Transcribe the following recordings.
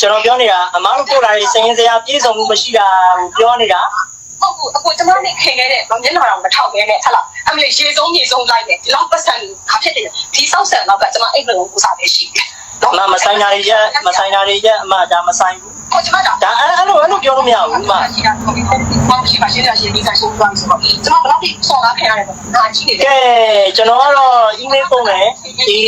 ကျွန်တော်ပြောနေတာအမားတို့ပို့တာတွေစရင်စရာပြေဆုံးမှုမရှိတာကိုပြောနေတာဟုတ်ဘူးအခုကျမနဲ့ခင်ခဲ့တဲ့မျက်နှာတော်မထောက်ခဲနဲ့ဟဟလားအမေရေဆုံးမြေဆုံးလိုက်တယ်ဒီလောက်ပတ်စံကိုဘာဖြစ်တယ်ဒီစောက်ဆန်တော့ကကျမအိတ်လုံးပူစားပဲရှိတယ်အမမဆိုင်တာတွေရက်မဆိုင်တာတွေရက်အမဒါမဆိုင်ဘူးကိုကျမကဒါအဲ့အဲ့လိုအဲ့လိုပြောလို့မရဘူးအမရှိတာကိုကိုကိုရှိပါရှင်းရရှင်းပြီးသားရှင်းသွားပြီဆိုတော့ကျမဘယ်လောက်ထိဆော်ကားခံရတယ်ငါကြီးနေတယ်ကဲကျွန်တော်ကတော့ email ပုံတယ်ဒီ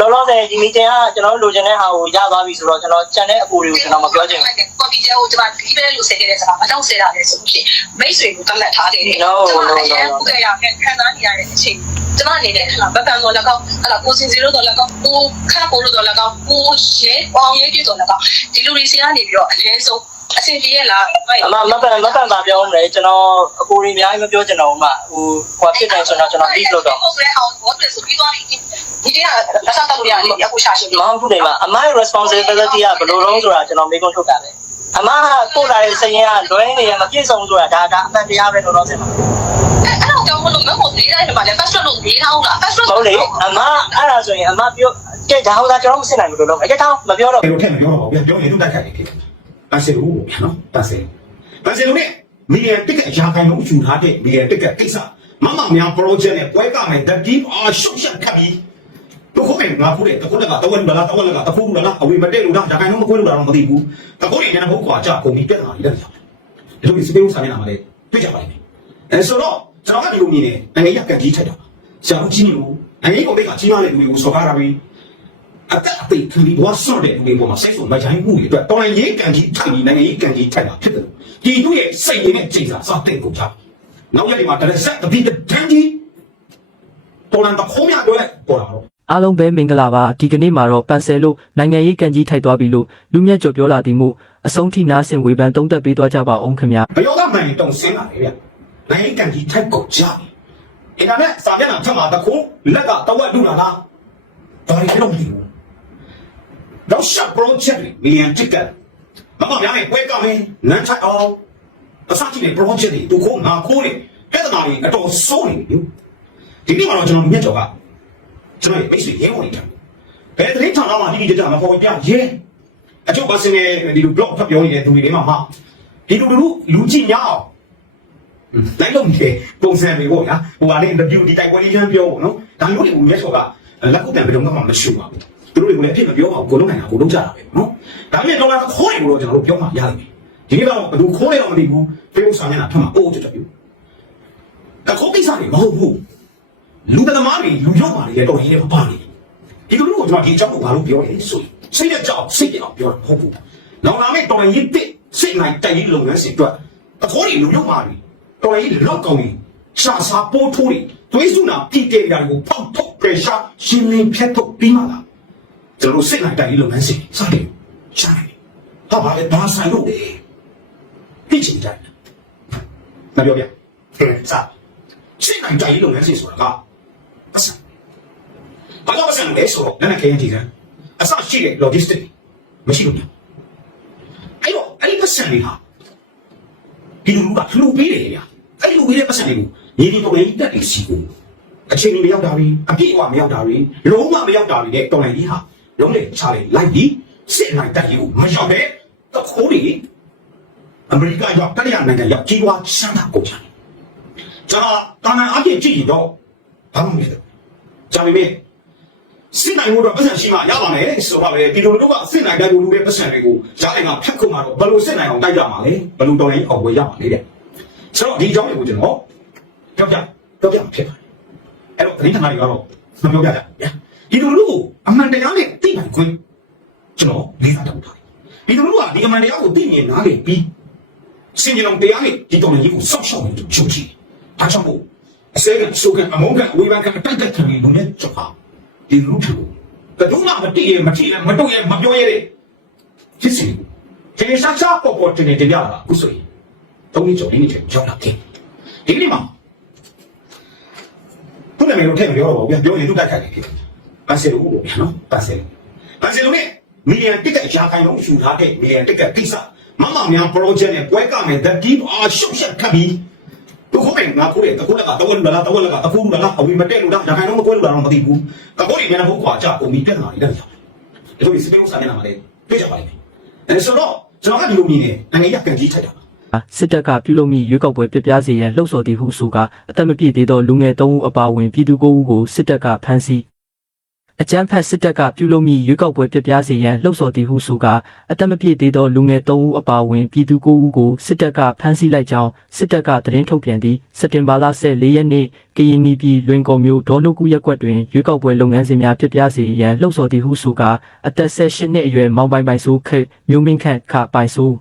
လောလောဆယ်ဒီ meeting ကကျွန်တော်လိုချင်တဲ့ဟာကိုရသွားပြီဆိုတော့ကျွန်တော်ကြံတဲ့အပူတွေကိုကျွန်တော်မပြောချင်ဘူးကွန်ပျူတာကိုကျမဒီပဲလို့ဆက်ခဲ့တဲ့စကားမတောက်ဆဲတာလဲဆိုလို့ရှိရင်မိတ်ဆွေကိုတတ်မှတ်ထားခဲ့တယ်ကျမအရင်ပုဂ္ဂရနဲ့ခံစားနေရတဲ့အချိန်ကျမအနေနဲ့ဟလာဘက်ပန်တော့လည်းကောင်းဟလာကိုစင်စီလို့တော့လည်းကောင်းကိုခန့်ကိုလို့တော့လည်းကောင်းကိုရဲပေါင်းရဲပြတော့လည်းကောင်းဒီလူတွေစီကနေပြီးတော့အရင်ဆုံး အဆင်ပြေရလားအမမပန်မပန်ပါပြောဦးမယ်ကျွန်တော်အပူတွေအများကြီးမပြောချင်တော့ဘူးမဟိုဟိုဖြစ်တယ်ဆိုတော့ကျွန်တော် leave လုပ်တော့ဟုတ်ကဲ့အောင်ဘောတယ်ဆိုပြီးသွားပြီဒီတည်းကလက်စားတော့ရတယ်အခုရှာရှင်းမဟုတ်ဘူးလေမအမရဲ့ responsibility ကဘယ်လိုလုံးဆိုတာကျွန်တော်မေးခွန်းထုတ်တာပဲအမကပို့လာတဲ့စရင်ကလွဲနေရမပြည့်စုံဆိုတာဒါဒါအမှန်တရားပဲလို့တော့ဆင်ပါအဲ့တော့ကြောင့်မလို့မဟုတ်သေးတယ်ဒီမှာလည်း first လို့ရေးထားအောင်လား first ဟုတ်လေအမအဲ့ဒါဆိုရင်အမပြောကြက်ဒါဟောတာကျွန်တော်မစင်နိုင်ဘူးလို့လုံးအကြက်တောင်းမပြောတော့ဘယ်လိုထက်မပြောတော့ဘူးဗျပြောရင်တို့တိုက်ခိုက်နေတယ် ပန်ဆယ်လို့ဗျာနော်ပန်ဆယ်ပန်ဆယ်လို့ ਨੇ မီဒီယာတစ်ကအရာခိုင်နှုန်းယူထားတဲ့မီဒီယာတစ်ကကိစ္စမမများ project နဲ့ပွဲကမယ် the deep are shot shot ခပ်ပြီးတို့ခိုးမယ်ငါခိုးတယ်တခိုးလက်ကတဝက်လူလားတဝက်လက်ကတခိုးလူလားအဝေမတက်လူလားဒါခိုင်နှုန်းမခွဲလူလားတော့မသိဘူးတခိုးတွေညနေဘုတ်ကွာကြကုန်ပြီးပြဿနာကြီးလက်ဆောင်ဒီလိုစပင်းစာမျက်နှာမှာလည်းတွေ့ကြပါလိမ့်မယ်အဲဆိုတော့ကျွန်တော်ကဒီလိုမြင်တယ်နိုင်ငံရကန်ကြီးထိုက်တာဆရာတို့ကြီးလို့နိုင်ငံကိုမိကကြီးမားတဲ့လူတွေကိုစော်ကားတာပြီး အသက်အသိခံပြီးဘဝဆော့တဲ့လူတွေပေါ်မှာစိတ်ဆုံးမချိုင်းမှုတွေအတွက်တော်လိုင်းရေးကန်ကြီးထိုင်ပြီးနိုင်ငံရေးကန်ကြီးထိုင်တာဖြစ်တယ်။ဒီတို့ရဲ့စိတ်ရင်းနဲ့ချိန်စာစတဲ့ကိုကြောက်။နောက်ရက်ဒီမှာတရက်ဆက်တပိတတန်းကြီးတော်လန်တခိုးမြတော့ပေါ်လာတော့အားလုံးပဲမင်္ဂလာပါဒီကနေ့မှာတော့ပန်ဆယ်လို့နိုင်ငံရေးကန်ကြီးထိုက်သွားပြီလို့လူမြတ်ကျော်ပြောလာသည်မို့အဆုံးထိနားဆင်ဝေဖန်သုံးသပ်ပေးသွားကြပါအောင်ခင်ဗျာဘယောကမှန်တုံစင်းလာတယ်ဗျ။နိုင်ငံရေးကန်ကြီးထိုက်ကိုကြောက်။အင်တာနက်စာမျက်နှာထပ်မှာတခိုးလက်ကတဝက်လူလာလား။ဒါရီကတော့မသိဘူး။ တော့ shop project မီလီယံတစ်ကတ်မမများနဲ့ပွဲကမယ်နန်းထိုက်အောင်အစကြီးတဲ့ project တွေတို့ခိုးငါခိုးနေပြဿနာတွေအတော်စိုးနေပြီဒီနေ့မှာတော့ကျွန်တော်မြတ်ကျော်ကကျွန်တော်မိတ်ဆွေရဲဝင်တယ်ဘယ်တရင်ဌာနမှာဒီဒီကြကြမပေါ်ပြရဲအကျုပ်ပါစင်းနဲ့ဒီလို blog ဖတ်ပြောနေတဲ့သူတွေထဲမှာမှဒီလိုလူလူကြည့်ညအောင်လိုက်လို့နေပုံစံတွေပေါ့ညာဟိုဟာလေ interview ဒီတိုက်ပွဲလေးချမ်းပြောပေါ့နော်ဒါမျိုးတွေကိုမြတ်ကျော်က လက်ကုပ်တံဘယ်တော့မှမရှိပါဘူးသူတို့တွေကလည်းအဖြစ်မပြောပါဘူးကိုလုံးနိုင်တာကိုလုံးကြတာပဲနော်ဒါပေမဲ့တော့ခိုးတယ်လို့ကျွန်တော်တို့ပြောမှရလိမ့်မယ်ဒီနေ့တော့ဘယ်သူခိုးတယ်တော့မသိဘူး Facebook စာမျက်နှာထပ်မှာအိုးကြွကြွတခိုးကိစ္စတွေမဟုတ်ဘူးလူတသမားတွေလူရောက်ပါလေတော့ရင်းနဲ့ပါနေဒီလိုမျိုးကျွန်တော်ဒီအကြောင်းကိုဘာလို့ပြောလဲဆိုရင်စိတ်နဲ့ကြောက်စိတ်ကြောက်ပြောတာမဟုတ်ဘူးနောက်လာမယ့်တော်ရင်တစ်စိတ်နိုင်တိုက်ရေးလုပ်ငန်းစဉ်အတွက်အခေါ်တွေလူရောက်ပါလေတော်ရင်လောက်ကောင်းရင်ရှာစာပိုးထိုးတွေ သွေးစုနာပြည့်တဲ့နေရာတွေကိုဖောက်ထုတ် pressure ရှင်းလင်းဖြတ်ထုတ်ပြီးမှလာကျွန်တော်စိတ်နိုင်တိုက်ရေးလုပ်ငန်းစဉ်စတယ်ရှာတယ်ဟာဘာလဲဘာဆိုင်လို့လဲပြည့်ချင်တယ်မပြောပြဟဲ့စားစိတ်နိုင်တိုက်ရေးလုပ်ငန်းစဉ်ဆိုတာကပတ်စံဘာလို့ပတ်စံလဲဆိုတော့လက်နဲ့ခဲရင်ဒီကအစရှိတဲ့ logistic မရှိလို့များအဲ့တော့အဲ့ဒီပတ်စံတွေဟာဒီလူကလှူပေးတယ်ဗျာအဲ့ဒီလူပေးတဲ့ပတ်စံတွေကို ညီဒီတော်ရင်တက်ပြီးစီကိုအချိန်ကြီးမရောက်တာတွေအပြည့်အဝမရောက်တာတွေလုံးဝမရောက်တာတွေနဲ့တော်ရင်ကြီးဟာလုံးလေချလိုက်လိုက်ပြီးစစ်နိုင်တက်ကြီးကိုမရောက်တဲ့တခိုးတွေအမေရိကရောက်တတိယနိုင်ငံရောက်ကြီးပွားချမ်းသာကုန်ကြတယ်ကျွန်တော်တာမန်အပြည့်ကြည့်ရင်တော့ဘာမှမဖြစ်ဘူး။ကြာပြီမေစစ်နိုင်မှုတော့ပတ်စံရှိမှရပါမယ်ဆိုတော့လေဒီလိုတို့ကစစ်နိုင်တဲ့လူလူတွေပတ်စံတွေကိုကြားလိုက်မှာဖက်ခုမှာတော့ဘယ်လိုစစ်နိုင်အောင်တိုက်ရမှာလဲဘယ်လိုတော်ရင်အောင်ဝယ်ရမှာလဲတဲ့။ဆိုတော့ဒီအကြောင်းတွေကိုကျွန်တော် ပြောပြပြောပြဖြစ်ပါတယ်။အဲ့တော့ဒီဌာနတွေကတော့မပြောပြကြဘူးဗျာ။ဒီလိုလူကိုအမှန်တရားနဲ့သိနိုင်ခွင့်ကျွန်တော်လေးစားတောင်းပါတယ်။ဒီလိုလူကဒီအမှန်တရားကိုသိမြင်နားလည်ပြီးစင်ကြယ်တော်တရားနဲ့ဒီတော်ရင်ကိုစောင့်ရှောက်နေလို့ချုပ်ကြည့်။အားကြောင့်မို့အစဲကဆိုကအမုန်းကအဝေးဘကအတိုက်တက်ခံပြီးလူနဲ့ကြောက်ပါဒီလူထူဘယ်သူမှမတည့်ရမထည့်ရမတော့ရမပြောရတဲ့ဖြစ်စီဒီနေ့စားစားပေါ်ပေါ်တင်နေတယ်ဗျာအခုဆိုရင်တုံးကြီးကြော်နေတယ်ကြောက်လာတယ်ဒီနေ့မှာ ဘုရားမေတို့ထည့်မပြောတော့ဘူးပြောရင်သူတိုက်ခိုက်တယ်ပန်ဆယ်လို့ဗျာနော်ပန်ဆယ်ပန်ဆယ်လို့ ਨੇ မီလီယံတစ်ကရာခိုင်နှုန်းယူထားတဲ့မီလီယံတစ်ကကိစ္စမမများ project နဲ့ပွဲကမယ် the deep are shot shot ခပ်ပြီးတို့ခိုးတယ်ငါခိုးတယ်တခိုးလက်ကတဝက်လူလားတဝက်လက်ကတခိုးလူလားအဝေမတက်လူလားဒါခိုင်တော့မကွဲလူလားတော့မသိဘူးတခိုးတွေမျက်နှာဘုတ်ခွာကြကုန်ပြီးပြဿနာတွေလက်ဆောင်ဒီလိုစပင်းဥစားမျက်နှာမှာလေတွေ့ကြပါလိမ့်မယ်အဲဆိုတော့ကျွန်တော်ကဒီလိုမြင်တယ်နိုင်ငံရကန်ကြီးထိုက်တာပါ စစ်တပ်ကပြုလုပ်မိရွေးကောက်ပွဲပြပြစေရန်လှုံ့ဆော်သည်ဟုဆိုကာအသက်မပြည့်သေးသောလူငယ်၃ဦးအပါအဝင်ပြည်သူ၉ဦးကိုစစ်တပ်ကဖမ်းဆီးအကြမ်းဖက်စစ်တပ်ကပြုလုပ်မိရွေးကောက်ပွဲပြပြစေရန်လှုံ့ဆော်သည်ဟုဆိုကာအသက်မပြည့်သေးသောလူငယ်၃ဦးအပါအဝင်ပြည်သူ၉ဦးကိုစစ်တပ်ကဖမ်းဆီးလိုက်ကြောင်းစစ်တပ်ကသတင်းထုတ်ပြန်သည့်စက်တင်ဘာလ14ရက်နေ့ကရင်ပြည်လွင်ကုန်မြို့ဒေါ်နုကူရက်ကွက်တွင်ရွေးကောက်ပွဲလုပ်ငန်းစဉ်များပြပြစေရန်လှုံ့ဆော်သည်ဟုဆိုကာအသက်18နှစ်အရွယ်မောင်ပိုင်ပိုင်ဆိုးခေမျိုးမင်းခန့်ခပိုင်ဆိုး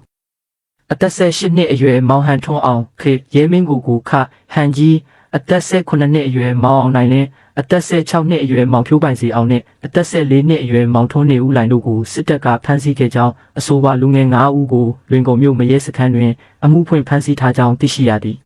အသက်18နှစ်အရွယ်မောင်ဟန်ထွန်းအောင်ခေရဲမင်းကိုကိုခဟန်ကြီးအသက်18နှစ်အရွယ်မောင်အောင်နိုင်နဲ့အသက်16နှစ်အရွယ်မောင်ဖြိုးပိုင်စီအောင်နဲ့အသက်14နှစ်အရွယ်မောင်ထွန်းနေဦးလိုင်တို့ကိုစစ်တပ်ကဖမ်းဆီးခဲ့ကြောင်းအဆိုပါလူငယ်9ဦးကိုလွင်ကုန်မြို့မရဲစခန်းတွင်အမှုဖွင့်ဖမ်းဆီးထားကြောင်းသိရှိရသည်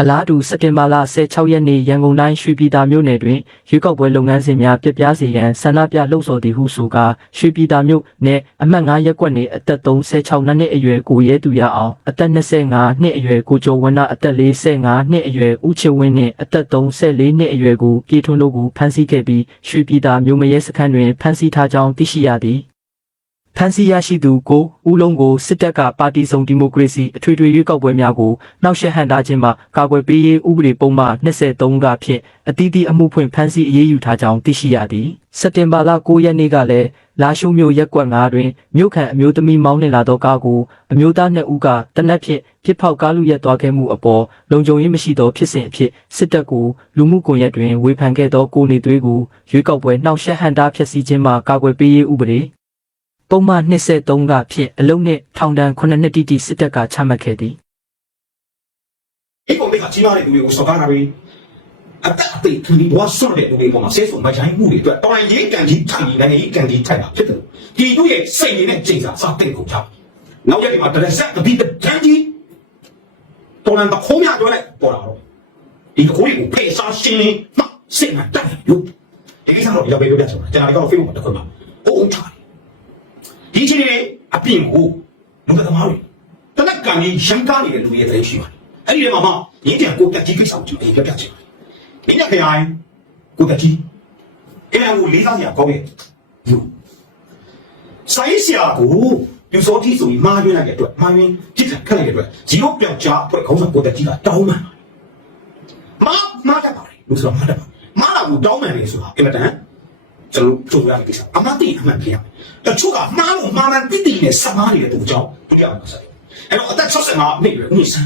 အလားတူစက်တင်ဘာလ16ရက်နေ့ရန်ကုန်တိုင်းရွှေပြည်သာမြို့နယ်တွင်ရွေးကောက်ပွဲလုပ်ငန်းစဉ်များပြပြစေရန်ဆန္ဒပြလှုံ့ဆော်သည်ဟုဆိုကာရွှေပြည်သာမြို့နယ်အမှတ်9ရပ်ကွက်နေအသက်36နှစ်အရွယ်ကိုရဲသူရအောင်အသက်25နှစ်အရွယ်ကိုကျော်ဝင်းနာအသက်45နှစ်အရွယ်ဦးချစ်ဝင်းနှင့်အသက်34နှစ်အရွယ်ကိုပြေထွန်းတို့ကိုဖမ်းဆီးခဲ့ပြီးရွှေပြည်သာမြို့မရဲစခန်းတွင်ဖမ်းဆီးထားကြောင်းသိရှိရသည် ဖန်စီရရှိသူကိုဦးလုံးကိုစစ်တပ်ကပါတီစုံဒီမိုကရေစီအထွေထွေရွေးကောက်ပွဲများကိုနှောက်ယှက်ဟန်တာခြင်းမှာကာကွယ်ပေးရေးဥပဒေပုံမှန်23ကဖြင့်အတီးတီးအမှုဖွင့်ဖမ်းဆီးအရေးယူထားကြောင်းသိရှိရသည်စက်တင်ဘာလ9ရက်နေ့ကလည်းလာရှုံးမြို့ရက်ကွက်9တွင်မြို့ခံအမျိုးသမီးမောင်းနှင်လာသောကားကိုအမျိုးသား2ဦးကတနက်ဖြင့်ပြစ်ဖောက်ကားလူရက်သွားခဲ့မှုအပေါ်လုံခြုံရေးမရှိသောဖြစ်စဉ်အဖြစ်စစ်တပ်ကိုလူမှုကွန်ရက်တွင်ဝေဖန်ခဲ့သောကိုနေသွေးကိုရွေးကောက်ပွဲနှောက်ယှက်ဟန်တာဖျက်ဆီးခြင်းမှာကာကွယ်ပေးရေးဥပဒေ ပုံမှန်23ကဖြင့်အလုံးနဲ့ထောင်ဒဏ်9နှစ်တိတိစစ်တပ်ကချမှတ်ခဲ့သည်ဒီပုံလေးကကြီးမားတဲ့လူတွေကိုစော်ကားတာတွေအသက်အသေးသူဒီဘဝဆွတ်တဲ့လူတွေပေါ်မှာဆဲဆုံမချိုင်းမှုတွေအတွက်တော်လိုင်းရေးကန်ကြီးထိုင်နေတယ်ရေးကန်ကြီးထိုင်တာဖြစ်တယ်ဒီတို့ရဲ့စိတ်ရည်နဲ့ချိန်စာစတဲ့ကိုကြောက်နောက်ရက်ဒီမှာတရက်ဆက်တတိတန်းကြီးတော်လန်တခုံးရတော့လေပေါ်လာတော့ဒီကိုကိုဖေးစားရှင်းလင်းမစိတ်နဲ့တက်ရုပ်ဒီကိစ္စတော့ဒီလိုပဲပြောပြချင်တယ်ကျွန်တော်ဒီကတော့ Facebook မှာတစ်ခွမှာအုံချ ဒီချင်းလေးအပြင်ကိုလူကသမားတွေတနက်ကန်ကြီးရှမ်းကားနေတဲ့လူတွေရဲ့တဲ့ရှိပါတယ်အဲ့ဒီထဲမှာမှရင်းတန်ကိုတက်ကြီးကိစ္စကိုကျွန်တော်ပြောပြချင်ပါတယ်မင်းညခရိုင်ကိုတကြီးအဲ့ဒါကိုလေးစားစရာကောင်းရဲ့ယူဆိုင်ဆရာကိုပြူစောတိဆိုပြီးမှားရွေးလိုက်တဲ့အတွက်မှားရွေးကြည့်ခက်လိုက်တဲ့အတွက်ဇီရိုပြောက်ကြားအတွက်ခေါင်းဆောင်ကိုတကြီးကတောင်းမှန်မာမာတတ်ပါလေလူဆိုမာတတ်ပါမာလာကိုတောင်းမှန်လေဆိုတာအင်မတန် ကျွန်တော်ကြိုးရတဲ့ကိစ္စအမတိအမှန်ဖြစ်ရတချို့ကမှားလို့မှားမှန်တိတိနဲ့ဆက်မားနေတဲ့သူကြောင့်ဒုတိယမှာဆက်အဲ့တော့အသက်65နှစ်ရွယ်ဦးစံ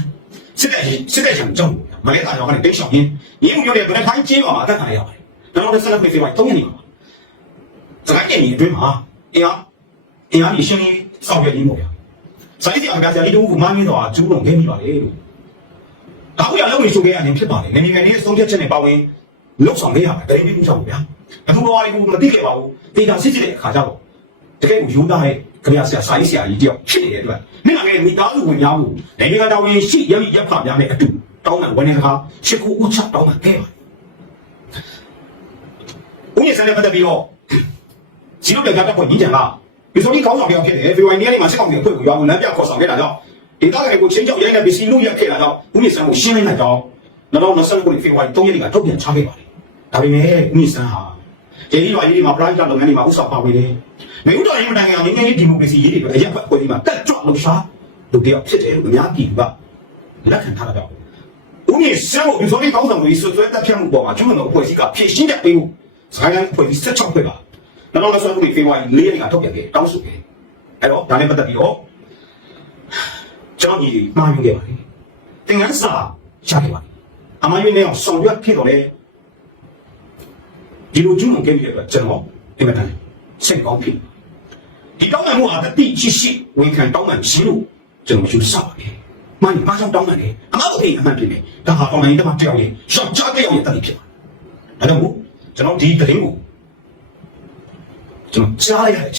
စစ်တဲ့စစ်တဲ့ကြောင့်ကြောင့်မလဲတာကြောင့်ကနေတိတ်ဆောင်ရင်းရင်းမှုပြောတဲ့ဗနထိုင်းကျင်းပါမှာအသက်ခံရပါတယ်ကျွန်တော်တို့ဆက်လက်ဖေးဖေးပိုင်း၃ရက်နေပါစကားကြည့်နေအတွင်းမှာအင်အားအင်အားကြီးရှင်းလင်းဆောင်ရွက်ရင်းပေါ့ဗျာစာရေးစီအများကြီးတို့ကမှန်းရင်းတော့ကျူးလွန်ခဲ့မိပါလေလို့ဒါကိုရလုံးနေဆိုခဲ့ရတယ်ဖြစ်ပါလေနေနေနေဆုံးဖြတ်ချက်နဲ့ပါဝင်လောက်ဆောင်ခဲ့ရမှာတရင်ပြီးဆောင်ဗျာ အခုတော့လည်းမသိခဲ့ပါဘူးဒေတာစစ်စစ်တဲ့အခါကျတော့တကယ်ကိုယူသားရဲ့ခရီးဆရာစာရေးဆရာကြီးတယောက်ဖြစ်နေတဲ့အတွက်နေ့ကလည်းမိသားစုဝင်များမှုနိုင်ငံတော်ဝင်ရှိရည်ရပ်ဖများနဲ့အတူတောင်းမှန်ဝင်နေတာရှစ်ခုဥချတောင်းမှန်ခဲ့ပါဦးရစံတဲ့ပတ်သက်ပြီးတော့စီလိုပြကြတဲ့ point ညီကြံကဒီဆိုဒီကောင်းဆောင်ပြောဖြစ်တယ်ဖေဝိုင်နီကနေမှစစ်ကောင်စီအဖွဲ့ကိုရွာကိုလမ်းပြခေါ်ဆောင်ခဲ့တာကြောင့်ဒေသခံတွေကိုချင်းချောက်ရိုင်းတဲ့ပစ္စည်းလူရက်ခဲ့တာကြောင့်ဦးရစံကိုရှင်းလင်းလိုက်တော့2020ခုနှစ်ဖေဖော်ဝါရီ3ရက်နေ့ကထုတ်ပြန်ချခဲ့ပါတယ်ဒါပေမဲ့ဦးရစံဟာ ကျေးဇူးတော်ရေးတွေမှာပရိုက်တာလုပ်ငန်းတွေမှာဥစ္စာပါဝင်တယ်မြို့တော်ရေးမတိုင်ခင်အောင်ငင်းငင်းဒီမိုကရေစီရေးတွေအရက်ဖက်ဖွဲ့ပြီးမှတက်ကြွလှူရှားလူတယောက်ဖြစ်တယ်လို့အများပြည်ကလက်ခံထားတာကြောင့်ဦးမြင့်စံကိုဒီဆိုဒီကောင်းဆောင်ကိုဆွဆွဲတက်ဖြတ်မှုပေါ်မှာကျွန်းတော်အဖွဲ့အစည်းကဖြည့်ရှင်းတဲ့ပေးမှုစကိုင်းတိုင်းအဖွဲ့အစည်း16ဖွဲ့ပါနောက်နောက်ဆုံးခုဖေဖော်ဝါရီ4ရက်နေ့ကထုတ်ပြန်ခဲ့တောင်းဆိုခဲ့အဲ့တော့ဒါနဲ့ပတ်သက်ပြီးတော့ကျွန်တော်ညီမှားယူခဲ့ပါတယ်သင်္ကန်းစာရခဲ့ပါတယ်အမယွေနဲ့အောင်ဆောင်ရွက်ဖြစ်တော့လေ ဒီလိုကျွန်းတော်ခဲ့ပြီးတဲ့အတွက်ကျွန်တော်အင်မတန်စိတ်ကောင်းဖြစ်ဒီတောင်းပန်မှုဟာတတိရှိရှိဝန်ခံတောင်းပန်ရှိလို့ကျွန်တော်ယူဆပါတယ်မင်းဘာကြောင့်တောင်းပန်လဲအမတို့အိမ်အမှန်ဖြစ်တယ်ဒါဟာအောင်နိုင်တဲ့မှာတယောက်ရဲ့ရှော့ချတဲ့ယောက်ရဲ့တတိဖြစ်ပါတယ်ဒါကြောင့်မို့ကျွန်တော်ဒီသတင်းကိုကျွန်တော်ကြားလိုက်ရတဲ့အချိန်